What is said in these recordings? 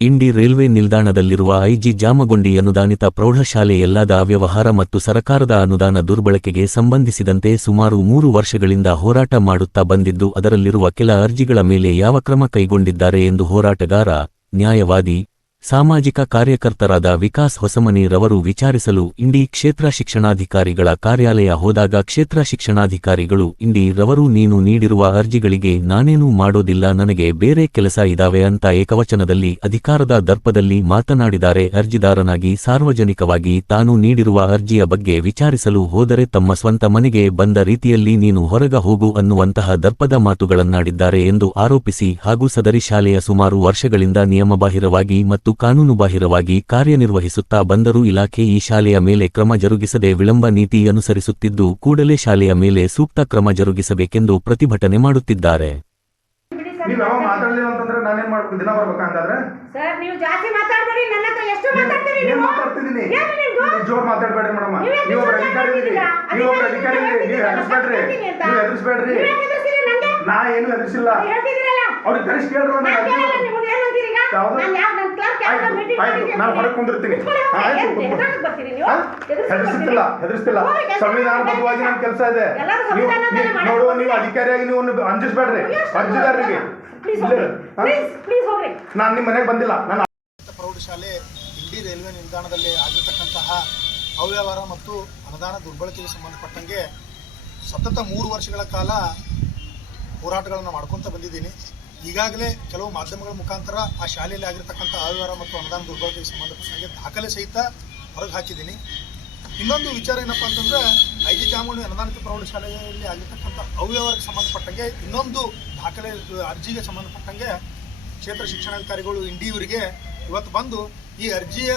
ಇಂಡಿ railway ನಿಲ್ದಾಣದಲ್ಲಿರುವ I G Jamagondi ಅನುದಾನಿತ ಪ್ರೌಢಶಾಲೆಯಲ್ಲಾದ ಅವ್ಯವಹಾರ ಮತ್ತು ಸರಕಾರದ ಅನುದಾನ ದುರ್ಬಳಕೆಗೆ ಸಂಬಂಧಿಸಿದಂತೆ ಸುಮಾರು ಮೂರು ವರ್ಷಗಳಿಂದ ಹೋರಾಟ ಮಾಡುತ್ತಾ ಬಂದಿದ್ದು, ಅದರಲ್ಲಿರುವ ಕೆಲ ಅರ್ಜಿಗಳ ಮೇಲೆ ಯಾವ ಕ್ರಮ ಕೈಗೊಂಡಿದ್ದಾರೆ ಎಂದು ಹೋರಾಟಗಾರ, ನ್ಯಾಯವಾದಿ ಸಾಮಾಜಿಕ ಕಾರ್ಯಕರ್ತರಾದ ವಿಕಾಸ್ ಹೊಸಮನಿ ರವರು ವಿಚಾರಿಸಲು ಇಂಡಿ ಕ್ಷೇತ್ರ ಶಿಕ್ಷಣಾಧಿಕಾರಿಗಳ ಕಾರ್ಯಾಲಯ ಹೋದಾಗ ಕ್ಷೇತ್ರ ಶಿಕ್ಷಣಾಧಿಕಾರಿಗಳು, ಇಂಡಿ ರವರು ನೀನು ನೀಡಿರುವ ಅರ್ಜಿಗಳಿಗೆ ನಾನೇನೂ ಮಾಡೋದಿಲ್ಲ, ನನಗೆ ಬೇರೆ ಕೆಲಸ ಇದಾವೆ ಅಂತ ಏಕವಚನದಲ್ಲಿ ಅಧಿಕಾರದ ದರ್ಪದಲ್ಲಿ ಮಾತನಾಡಿದ್ದಾರೆ. ಅರ್ಜಿದಾರನಾಗಿ ಸಾರ್ವಜನಿಕವಾಗಿ ತಾನು ನೀಡಿರುವ ಅರ್ಜಿಯ ಬಗ್ಗೆ ವಿಚಾರಿಸಲು ಹೋದರೆ ತಮ್ಮ ಸ್ವಂತ ಮನೆಗೆ ಬಂದ ರೀತಿಯಲ್ಲಿ ನೀನು ಹೊರಗ ಹೋಗು ಅನ್ನುವಂತಹ ದರ್ಪದ ಮಾತುಗಳನ್ನಾಡಿದ್ದಾರೆ ಎಂದು ಆರೋಪಿಸಿ ಹಾಗೂ ಸದರಿ ಶಾಲೆಯ ಸುಮಾರು ವರ್ಷಗಳಿಂದ ನಿಯಮಬಾಹಿರವಾಗಿ ಮತ್ತು ಕಾನೂನುಬಾಹಿರವಾಗಿ ಕಾರ್ಯನಿರ್ವಹಿಸುತ್ತಾ ಬಂದರೂ ಇಲಾಖೆ ಈ ಶಾಲೆಯ ಮೇಲೆ ಕ್ರಮ ಜರುಗಿಸದೆ ವಿಳಂಬ ನೀತಿ ಅನುಸರಿಸುತ್ತಿದ್ದು ಕೂಡಲೇ ಶಾಲೆಯ ಮೇಲೆ ಸೂಕ್ತ ಕ್ರಮ ಜರುಗಿಸಬೇಕೆಂದು ಪ್ರತಿಭಟನೆ ಮಾಡುತ್ತಿದ್ದಾರೆ? ಜೋರ್ ನಾ ಏನು ಹೆದರ್ಸಿಲ್ಲ ಅವ್ರಿಗೆ ಕರಿಸ್ ಕೇಳ್ರು ಅವ್ರನ್ನ ನಾನ್. ಹೊರಗೆ ಕುಂದಿರ್ತೀನಿ. ಹೆದರಿಸ್ತಿಲ್ಲ ಹೆದರಿಸ್ತಿಲ್ಲ. ಸಂವಿಧಾನಬದ್ಧವಾಗಿ ನನ್ನ ಕೆಲಸ ಇದೆ. ನೋಡುವ ನೀವು ಅಧಿಕಾರಿಯಾಗಿ ನೀವು ಅಂಜಿಸ್ಬೇಡ್ರಿ. ಅರ್ಜಿದಾರರಿಗೆ. ಪ್ಲೀಸ್ ಇಲ್ಲೇ, ಪ್ಲೀಸ್ ಪ್ಲೀಸ್ ಹೋಗ್ರಿ ನಾನ್ ನಿಮ್ಮ ಮನೆಗೆ ಬಂದಿಲ್ಲ. ನಾನು ಪ್ರೌಢಶಾಲೆ ಇಂಡಿ ರೈಲ್ವೆ ನಿಲ್ದಾಣದಲ್ಲಿ ಆಗಿರತಕ್ಕಂತಹ ಅವ್ಯವಹಾರ ಮತ್ತು ಅನುದಾನ ದುರ್ಬಳಕೆಗೆ ಸಂಬಂಧಪಟ್ಟಂಗೆ ಸತತ ಮೂರು ವರ್ಷಗಳ ಕಾಲ ಹೋರಾಟಗಳನ್ನು ಮಾಡ್ಕೊತ ಬಂದಿದ್ದೀನಿ. ಈಗಾಗಲೇ ಕೆಲವು ಮಾಧ್ಯಮಗಳ ಮುಖಾಂತರ ಆ ಶಾಲೆಯಲ್ಲಿ ಆಗಿರತಕ್ಕಂಥ ಅವ್ಯವಹಾರ ಮತ್ತು ಅನುದಾನ ದುರ್ಬಳಕೆಗೆ ಸಂಬಂಧಪಟ್ಟಂತೆ ದಾಖಲೆ ಸಹಿತ ಹೊರಗೆ ಹಾಕಿದ್ದೀನಿ. ಇನ್ನೊಂದು ವಿಚಾರ ಏನಪ್ಪ ಅಂತಂದ್ರೆ ಐ ಜಿ ಜಾಮೂನಿ ಅನುದಾನಿತ ಪ್ರೌಢಶಾಲೆಯಲ್ಲಿ ಆಗಿರ್ತಕ್ಕಂಥ ಅವ್ಯವಹಾರಕ್ಕೆ ಸಂಬಂಧಪಟ್ಟಂಗೆ ಇನ್ನೊಂದು ದಾಖಲೆ, ಅರ್ಜಿಗೆ ಸಂಬಂಧಪಟ್ಟಂಗೆ ಕ್ಷೇತ್ರ ಶಿಕ್ಷಣಾಧಿಕಾರಿಗಳು ಇಂಡಿಯವರಿಗೆ ಇವತ್ತು ಬಂದು ಈ ಅರ್ಜಿಯ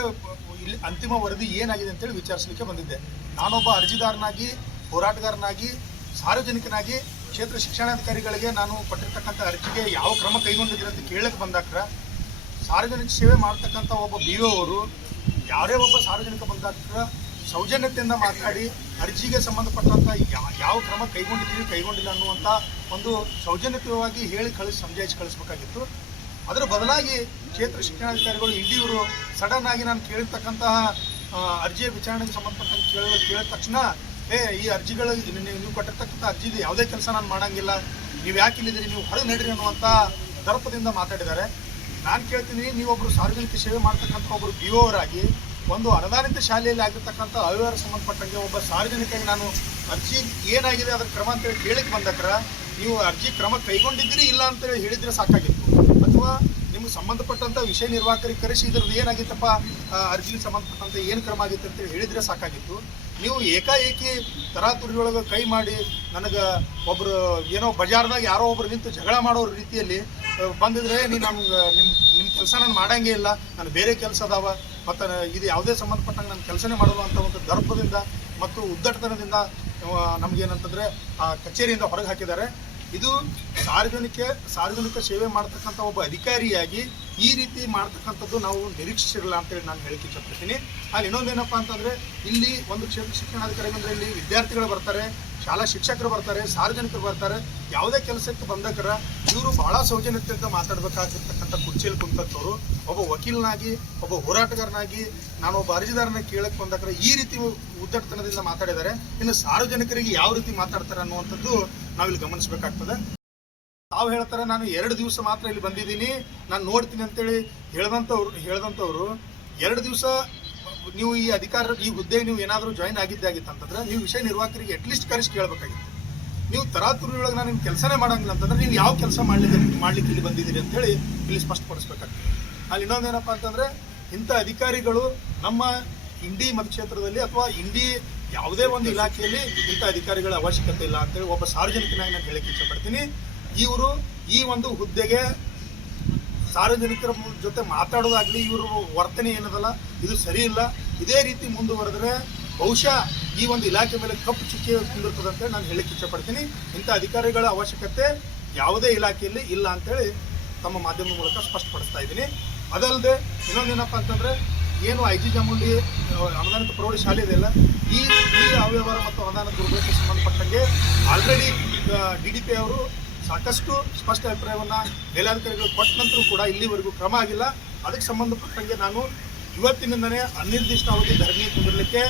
ಇಲ್ಲಿ ಅಂತಿಮ ವರದಿ ಏನಾಗಿದೆ ಅಂತೇಳಿ ವಿಚಾರಿಸಲಿಕ್ಕೆ ಬಂದಿದ್ದೆ. ನಾನೊಬ್ಬ ಅರ್ಜಿದಾರನಾಗಿ, ಹೋರಾಟಗಾರನಾಗಿ, ಸಾರ್ವಜನಿಕನಾಗಿ ಕ್ಷೇತ್ರ ಶಿಕ್ಷಣಾಧಿಕಾರಿಗಳಿಗೆ ನಾನು ಕೊಟ್ಟಿರ್ತಕ್ಕಂಥ ಅರ್ಜಿಗೆ ಯಾವ ಕ್ರಮ ಕೈಗೊಂಡಿದ್ದೀರಿ ಅಂತ ಕೇಳಕ್ಕೆ ಬಂದಾಕ್ರ, ಸಾರ್ವಜನಿಕ ಸೇವೆ ಮಾಡ್ತಕ್ಕಂಥ ಒಬ್ಬ ಬಿ ಒ ಅವರು ಯಾರೇ ಒಬ್ಬ ಸಾರ್ವಜನಿಕ ಬಂದಾಕ್ರ ಸೌಜನ್ಯತೆಯಿಂದ ಮಾತಾಡಿ ಅರ್ಜಿಗೆ ಸಂಬಂಧಪಟ್ಟಂಥ ಯಾವ ಕ್ರಮ ಕೈಗೊಂಡಿದ್ದೀವಿ ಕೈಗೊಂಡಿಲ್ಲ ಅನ್ನುವಂಥ ಒಂದು ಸೌಜನ್ಯತೆಯವಾಗಿ ಹೇಳಿ ಕಳಿಸಿ ಸಮಜಾಯಿಸಿ ಕಳಿಸ್ಬೇಕಾಗಿತ್ತು. ಅದರ ಬದಲಾಗಿ ಕ್ಷೇತ್ರ ಶಿಕ್ಷಣಾಧಿಕಾರಿಗಳು ಇಂಡಿಯವರು ಸಡನ್ ಆಗಿ ನಾನು ಕೇಳಿರ್ತಕ್ಕಂತಹ ಅರ್ಜಿಯ ವಿಚಾರಣೆಗೆ ಸಂಬಂಧಪಟ್ಟಂತೆ ಕೇಳ, ಕೇಳಿದ ತಕ್ಷಣ ಏ, ಈ ಅರ್ಜಿಗಳ ನೀವು ಕೊಟ್ಟಿರ್ತಕ್ಕಂಥ ಅರ್ಜಿಲಿ ಯಾವುದೇ ಕೆಲಸ ನಾನು ಮಾಡಂಗಿಲ್ಲ. ನೀವು ಯಾಕೆ ಇಲ್ಲಿದ್ದೀರಿ? ನೀವು ಹೊರಗೆ ನಡೀರಿ ಅನ್ನುವಂಥ ದರ್ಪದಿಂದ ಮಾತಾಡಿದ್ದಾರೆ. ನಾನು ಕೇಳ್ತೀನಿ ನೀವೊಬ್ಬರು ಸಾರ್ವಜನಿಕ ಸೇವೆ ಮಾಡ್ತಕ್ಕಂಥ ಒಬ್ಬರು ಬಿ ಅವರಾಗಿ, ಒಂದು ಅನುದಾನಿತ ಶಾಲೆಯಲ್ಲಿ ಆಗಿರ್ತಕ್ಕಂಥ ಅವ್ಯವಹಾರ ಸಂಬಂಧಪಟ್ಟಂಗೆ ಒಬ್ಬ ಸಾರ್ವಜನಿಕರಿಗೆ ನಾನು ಅರ್ಜಿ ಏನಾಗಿದೆ ಅದರ ಕ್ರಮ ಅಂತೇಳಿ ಕೇಳಕ್ಕೆ ಬಂದಕ್ರ ನೀವು ಅರ್ಜಿ ಕ್ರಮ ಕೈಗೊಂಡಿದ್ದೀರಿ ಇಲ್ಲ ಅಂತೇಳಿ ಹೇಳಿದ್ರೆ ಸಾಕಾಗಿತ್ತು. ಅಥವಾ ನಿಮ್ಗೆ ಸಂಬಂಧಪಟ್ಟಂಥ ವಿಷಯ ನಿರ್ವಾಹಕರಿಗೆ ಕರೆಸಿ, ಇದ್ರದ್ದು ಏನಾಗಿತ್ತಪ್ಪ? ಅರ್ಜಿಗೆ ಸಂಬಂಧಪಟ್ಟಂಥ ಏನು ಕ್ರಮ ಆಗಿತ್ತು ಅಂತೇಳಿ ಹೇಳಿದ್ರೆ ಸಾಕಾಗಿತ್ತು. ನೀವು ಏಕಾಏಕಿ ತರಾತುರಿಯೊಳಗೆ ಕೈ ಮಾಡಿ ನನಗೆ ಒಬ್ಬರು ಏನೋ ಬಜಾರ್ದಾಗ ಯಾರೋ ಒಬ್ರು ನಿಂತು ಜಗಳ ಮಾಡೋ ರೀತಿಯಲ್ಲಿ ಬಂದಿದ್ರೆ ನೀನು ನಮ್ಗೆ ನಿಮ್ಮ ನಿಮ್ಮ ಕೆಲಸ ನಾನು ಮಾಡಂಗೇ ಇಲ್ಲ, ನಾನು ಬೇರೆ ಕೆಲಸ ಅದಾವ, ಮತ್ತು ಇದು ಯಾವುದೇ ಸಂಬಂಧಪಟ್ಟಂಗೆ ನಾನು ಕೆಲಸನೇ ಮಾಡಲ್ಲ ಅಂತ ಒಂದು ದರ್ಪದಿಂದ ಮತ್ತು ಉದ್ದಟತನದಿಂದ ನಮ್ಗೆ ಏನಂತಂದ್ರೆ ಆ ಕಚೇರಿಯಿಂದ ಹೊರಗೆ ಹಾಕಿದ್ದಾರೆ. ಇದು ಸಾರ್ವಜನಿಕ ಸಾರ್ವಜನಿಕ ಸೇವೆ ಮಾಡ್ತಕ್ಕಂಥ ಒಬ್ಬ ಅಧಿಕಾರಿಯಾಗಿ ಈ ರೀತಿ ಮಾಡ್ತಕ್ಕಂಥದ್ದು ನಾವು ನಿರೀಕ್ಷಿಸಿರಲ್ಲ ಅಂತೇಳಿ ನಾನು ಹೇಳಕ್ಕೆ ಇಷ್ಟಪಡ್ತೀನಿ ಅಲ್ಲಿ ಇನ್ನೊಂದೇನಪ್ಪ ಅಂತಂದರೆ, ಇಲ್ಲಿ ಒಂದು ಕ್ಷೇತ್ರ ಶಿಕ್ಷಣಾಧಿಕಾರಿ ಅಂದರೆ ಇಲ್ಲಿ ವಿದ್ಯಾರ್ಥಿಗಳು ಬರ್ತಾರೆ, ಶಾಲಾ ಶಿಕ್ಷಕರು ಬರ್ತಾರೆ, ಸಾರ್ವಜನಿಕರು ಬರ್ತಾರೆ. ಯಾವುದೇ ಕೆಲಸಕ್ಕೆ ಬಂದಕರ ಇವರು ಬಹಳ ಸೌಜನ್ಯತೆಯಿಂದ ಮಾತಾಡಬೇಕಾಗಿರ್ತಕ್ಕಂಥ ಕುರ್ಚಿಯಲ್ಲಿ ಕುಂತವರು ಒಬ್ಬ ವಕೀಲನಾಗಿ, ಒಬ್ಬ ಹೋರಾಟಗಾರನಾಗಿ ನಾನು ಒಬ್ಬ ಅರ್ಜಿದಾರನ ಕೇಳಕ್ಕೆ ಬಂದಕರ ಈ ರೀತಿ ಉದ್ದಟತನದಿಂದ ಮಾತಾಡಿದ್ದಾರೆ. ಇನ್ನು ಸಾರ್ವಜನಿಕರಿಗೆ ಯಾವ ರೀತಿ ಮಾತಾಡ್ತಾರೆ ಅನ್ನುವಂಥದ್ದು ನಾವಿಲ್ಲಿ ಗಮನಿಸಬೇಕಾಗ್ತದೆ. ತಾವು ಹೇಳ್ತಾರೆ, ನಾನು ಎರಡು ದಿವಸ ಮಾತ್ರ ಇಲ್ಲಿ ಬಂದಿದ್ದೀನಿ, ನಾನು ನೋಡ್ತೀನಿ ಅಂತೇಳಿ ಹೇಳ್ದಂಥವ್ರು ಹೇಳ್ದಂಥವ್ರು ಎರಡು ದಿವಸ ನೀವು ಈ ಅಧಿಕಾರ ಈ ಹುದ್ದೆ ನೀವು ಏನಾದರೂ ಜಾಯಿನ್ ಆಗಿದ್ದೆ ಆಗಿತ್ತಂತಂದ್ರೆ ನೀವು ವಿಷಯ ನಿರ್ವಾಹಕರಿಗೆ ಅಟ್ಲೀಸ್ಟ್ ಕರೆಸಿ ಕೇಳಬೇಕಾಗಿತ್ತು. ನೀವು ತರಾತುರಿಯೊಳಗೆ ನಾನು ನಿಮ್ಮ ಕೆಲಸನೇ ಮಾಡಂಗಿಲ್ಲ ಅಂತಂದ್ರೆ ನೀವು ಯಾವ ಕೆಲಸ ಮಾಡ್ಲಿಕ್ಕೆ ಮಾಡ್ಲಿಕ್ಕೆ ಇಲ್ಲಿ ಬಂದಿದ್ದೀರಿ ಅಂತೇಳಿ ಇಲ್ಲಿ ಸ್ಪಷ್ಟಪಡಿಸ್ಬೇಕಾಗ್ತದೆ. ಅಲ್ಲಿ ಇನ್ನೊಂದೇನಪ್ಪ ಅಂತಂದ್ರೆ ಇಂಥ ಅಧಿಕಾರಿಗಳು ನಮ್ಮ ಇಂಡಿ ಮತಕ್ಷೇತ್ರದಲ್ಲಿ ಅಥವಾ ಇಂಡಿ ಯಾವುದೇ ಒಂದು ಇಲಾಖೆಯಲ್ಲಿ ಇಂಥ ಅಧಿಕಾರಿಗಳ ಅವಶ್ಯಕತೆ ಇಲ್ಲ ಅಂತೇಳಿ ಒಬ್ಬ ಸಾರ್ವಜನಿಕನಾಗಿ ನಾನು ಹೇಳಕ್ಕೆ ಇಷ್ಟಪಡ್ತೀನಿ ಇವರು ಈ ಒಂದು ಹುದ್ದೆಗೆ ಸಾರ್ವಜನಿಕರ ಜೊತೆ ಮಾತಾಡೋದಾಗಲಿ ಇವರು ವರ್ತನೆ ಏನದಲ್ಲ, ಇದು ಸರಿ ಇಲ್ಲ. ಇದೇ ರೀತಿ ಮುಂದುವರೆದ್ರೆ ಬಹುಶಃ ಈ ಒಂದು ಇಲಾಖೆ ಮೇಲೆ ಕಪ್ಪು ಚುಕ್ಕಿ ಕುಂದಿರ್ತದೆ ಅಂತೇಳಿ ನಾನು ಹೇಳಕ್ಕೆ ಇಷ್ಟಪಡ್ತೀನಿ. ಇಂಥ ಅಧಿಕಾರಿಗಳ ಅವಶ್ಯಕತೆ ಯಾವುದೇ ಇಲಾಖೆಯಲ್ಲಿ ಇಲ್ಲ ಅಂತೇಳಿ ತಮ್ಮ ಮಾಧ್ಯಮ ಮೂಲಕ ಸ್ಪಷ್ಟಪಡಿಸ್ತಾ ಇದ್ದೀನಿ. ಅದಲ್ಲದೆ ಇನ್ನೊಂದೇನಪ್ಪ ಅಂತಂದರೆ, ಏನು ಐ ಜಿ ಜಾಮುಂಡಿ ಅನುದಾನಿತ ಪ್ರೌಢ ಶಾಲೆ ಇದೆಯಲ್ಲ ಈ ಈ ಅವ್ಯವಹಾರ ಮತ್ತು ಅನುದಾನ ದುರ್ಬಳಕೆ ಸಂಬಂಧಪಟ್ಟಂಗೆ ಆಲ್ರೆಡಿ ಡಿ ಡಿ ಪಿ ಅವರು ಸಾಕಷ್ಟು ಸ್ಪಷ್ಟ ಅಭಿಪ್ರಾಯವನ್ನು ಮೇಲಾಧಿಕಾರಿಗಳು ಕೊಟ್ಟ ನಂತರ ಕೂಡ ಇಲ್ಲಿವರೆಗೂ ಕ್ರಮ ಆಗಿಲ್ಲ. ಅದಕ್ಕೆ ಸಂಬಂಧಪಟ್ಟಂಗೆ ನಾನು ಇವತ್ತಿನಿಂದನೇ ಅನಿರ್ದಿಷ್ಟ ಅವಧಿ ಧರಣಿ ಕುಂದಿರಲಿಕ್ಕೆ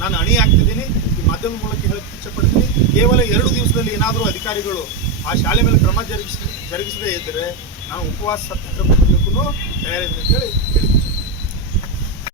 ನಾನು ಅಣಿ ಹಾಕ್ತಿದ್ದೀನಿ ಈ ಮಾಧ್ಯಮದ ಮೂಲಕ ಹೇಳಕ್ಕೆ ಇಚ್ಛಪಡ್ತೀನಿ. ಕೇವಲ ಎರಡು ದಿವಸದಲ್ಲಿ ಏನಾದರೂ ಅಧಿಕಾರಿಗಳು ಆ ಶಾಲೆ ಮೇಲೆ ಕ್ರಮ ಜರುಗಿಸ ಜರುಗಿಸದೇ ಇದ್ದರೆ ನಾನು ಉಪವಾಸ ಸತ್ಯಾಗ್ರಹ ಮಾಡಲಿಕ್ಕೂ ತಯಾರಿದ್ದೀನಿ ಅಂತೇಳಿ ಹೇಳಿದ್ದೀನಿ.